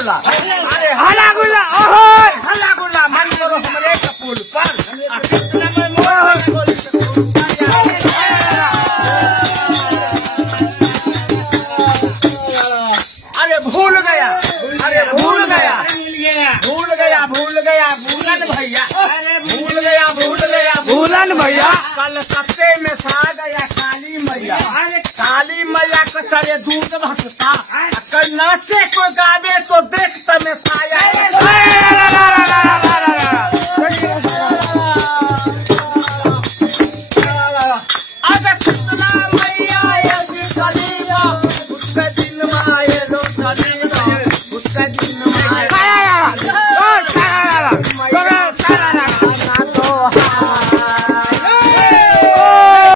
गुल्ला अरे हला गुल्ला ओहो हला गुल्ला मन करो हमरे कपूल पर कितना मैं अरे भूल गया भूलन भैया भूलन भैया कल सत्ते में सा गया काली मैया का सारे दूध भक्ता कल नाचे को गावे तो देख तमें साया